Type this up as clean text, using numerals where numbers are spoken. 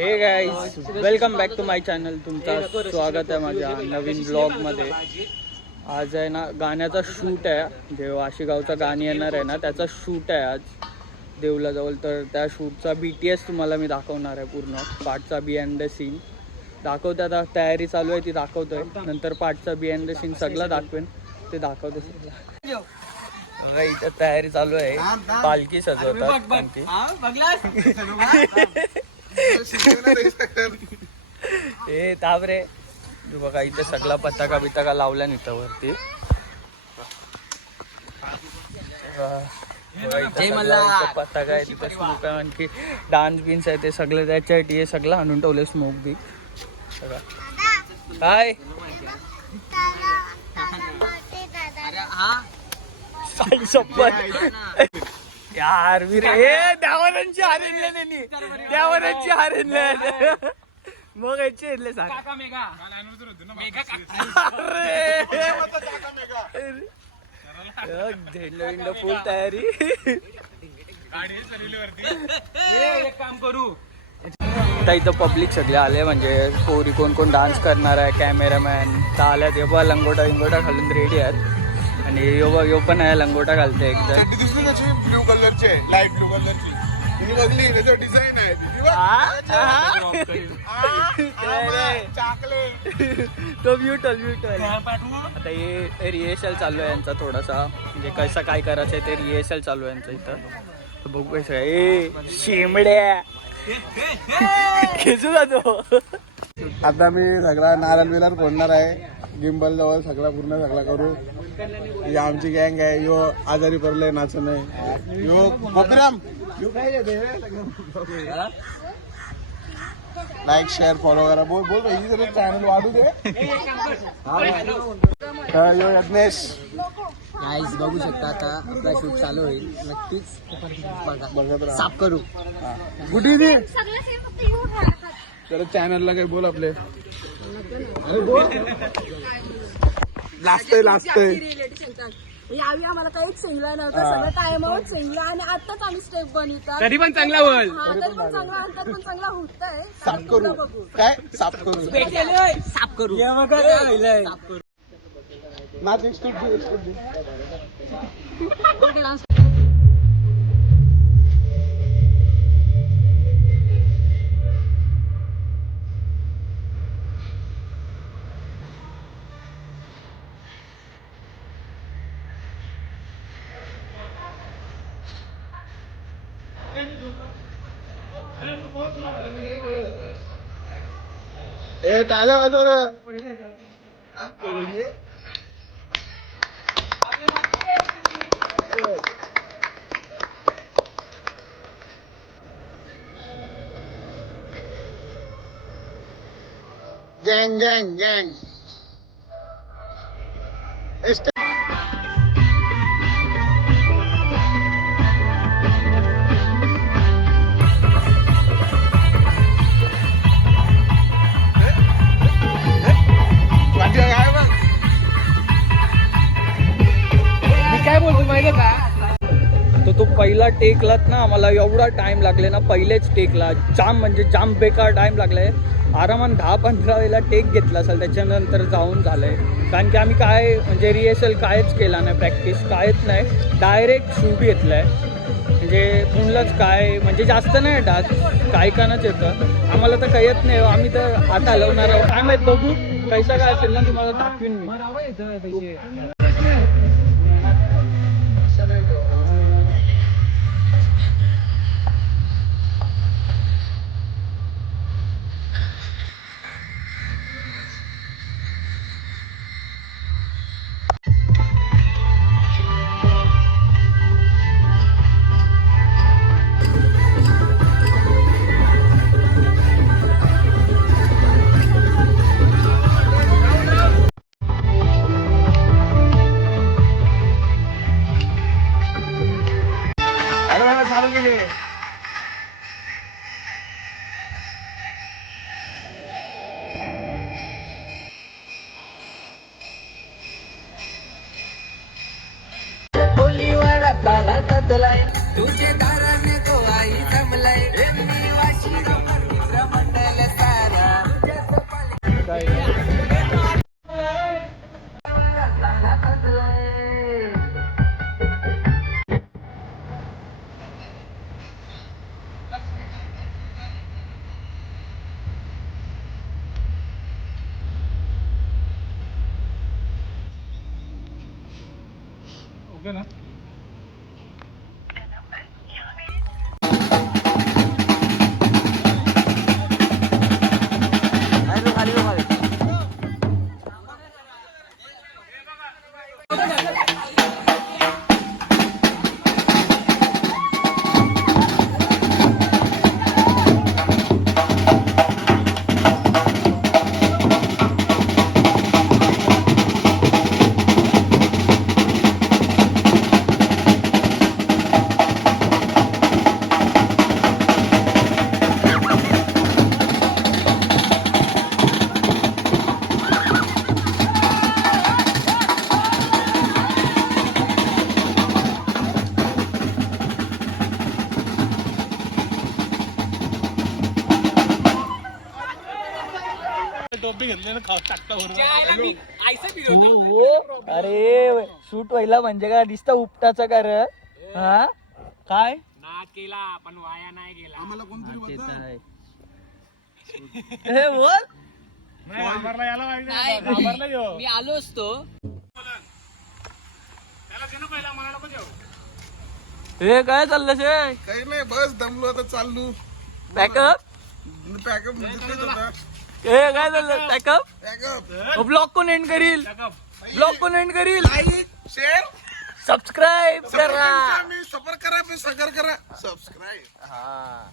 हे guys, welcome back to my channel. तुमचं स्वागत आहे माझ्या नवीन ब्लॉगमध्ये. आज आहे ना गाण्याचा शूट आहे, जे वाशीगावचं गाणी येणार आहे ना त्याचा शूट आहे आज देवलाजवळ. तर त्या शूटचा BTS तुम्हाला मी दाखवणार आहे, पूर्ण पार्टचा बिहाइंड द सीन दाखवते. आता तयारी चालू आहे ती दाखवतोय, नंतर पार्टचा बिहाइंड द सीन सगळं दाखवेन, ते दाखवते सगळं. इथं तयारी चालू आहे, पालखी सजवतात. ए ताबरे बघा, इथे सगळा पताका बिताका लावला इथं वरती. पताका आहे तिथे, स्मोक आहे, आणखी डान्स बिन्स आहे ते सगळं त्याच्यासाठी हे सगळं आणून ठेवले. स्मोक बी काय यार वीर, हे देवारांची हार आणले त्यांनी, देवारांची हार आणले. मग याचे आणले सांग. झेंडा फुल तयारी. एक काम करू, आता इथं पब्लिक सगळे आले, म्हणजे पोरी कोण कोण डान्स करणार आहे, कॅमेरामॅन तर आल्यात. हे बघा लंगोटा विंगोटा घालून रेडी आहेत. आणि यो पण आहे लंगोटा घालते एकदम ब्ल्यू कलरची आहे, लाईट ब्ल्यू कलरची. तुम्ही बघली त्याचं डिझाईन आहे. तो ब्युटल. आता हे रिहर्सल चालू आहे यांचा थोडासा, म्हणजे कसं काय करायचं आहे ते रिहर्सल चालू आहे यांचं इथं. तर बघू कसं ए शिमड्या खेचू जातो. आता मी सगळा नारळ बिलार फोडणार आहे गिंबल जवळ, सगळा पूर्ण सगळा करू. ही आमची गँग आहे. यो आजारी पडले नाचून आहे. यो गोपीराम, लाईक शेअर फॉलो करा. बोल बोल भाई, चॅनल वाढू दे. यो यज्ञेश गाईस बघू शकता, आता आपला शूट चालू होईल. नक्कीच साफ करू. Good evening. तर चॅनलला काही बोल आपले. लागतंय यावी आम्हाला काहीच सिंगला नव्हतं, सगळं टाइम आउट सिंगला, आणि आताच आम्ही स्टेप बनवतात. तरी पण चांगला बोल. तरी पण चांगला अंतर पण चांगला होतंय. साफ करू काय, साफ करू साफ करू. नाच ए ताजा वाजव ना. गँग गँग गँग. तो पहिला टेकलात ना, आम्हाला एवढा टाइम लागले ना, पहिलेच टेकला जाम म्हणजे जाम बेकार टाइम लागलाय. आरामात 10-15 वेळेला टेक घेतला असेल, त्याच्यानंतर जाऊन झालंय. कारण की आम्ही काय म्हणजे रिहर्सल कायच केला नाही, प्रॅक्टिस कायच नाही, डायरेक्ट शूट घेतलाय. म्हणजे कुणलाच काय म्हणजे जास्त नाही डान्स काय कानच येतं आम्हाला, तर काही येत नाही. आम्ही तर हात हलवणार आहोत. काय माहित, बघू पैसा काय असेल ना तुम्हाला दाखवीन मी. सगळ्यांना चालू केली. तुझे दाराने तो आई जमलाय वाशी मित्र मंडल सारा ओके ना. टोपी घेतली ना टाकता अरे शूट व्हायला म्हणजे काय दिसतं उपटाचं कर हा काय ना केला पण वाया नाही गेला आम्हाला कोणतरी हे बोल मी आलो असतो हे काय चाललं शे काही नाही बस दमलो आता चाललो. पॅकअप पॅकअप म्हणजे तेच होता. हे काय चाललं पॅकअप पॅकअप ब्लॉग कोण एंड करील ब्लॉग कोण एंड करील लाईक शेअर सबस्क्राईब करा सफर करा सगर करा सबस्क्राईब. हा